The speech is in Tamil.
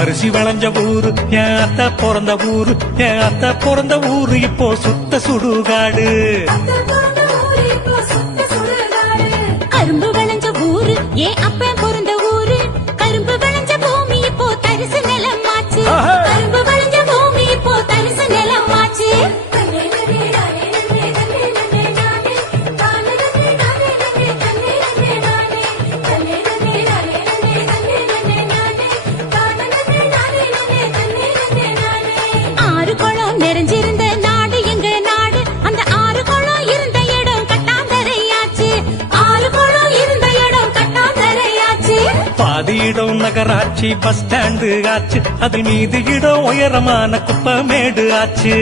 அரிசி வளைஞ்ச ஊரு என் அத்தை பிறந்த ஊரு, என் அத்தை பிறந்த ஊரு இப்போ சுத்த சுடுகாடு. கரும்பு விளைஞ்ச ஊரு என் அப்ப பிறந்த ஊரு, கரும்பு விளைஞ்ச பூமி இப்போ தரிசு நிலமாச்சு. கரும்பு விளைஞ்ச பூமி இப்போ தரிசு நிலமாச்சு. ஆறு குளம் நிறைஞ்சிருந்த நாடு எங்க நாடு, அந்த ஆறு குளம் இருந்த இடம் கட்டாந்தரையாச்சு. ஆறு குளம் இருந்த இடம் கட்டாந்தரையாச்சு. பாதி இடம் நகராட்சி பஸ் ஸ்டாண்டு ஆச்சு, அதில் மீதி இடம் உயரமான குப்பமேடு ஆச்சு.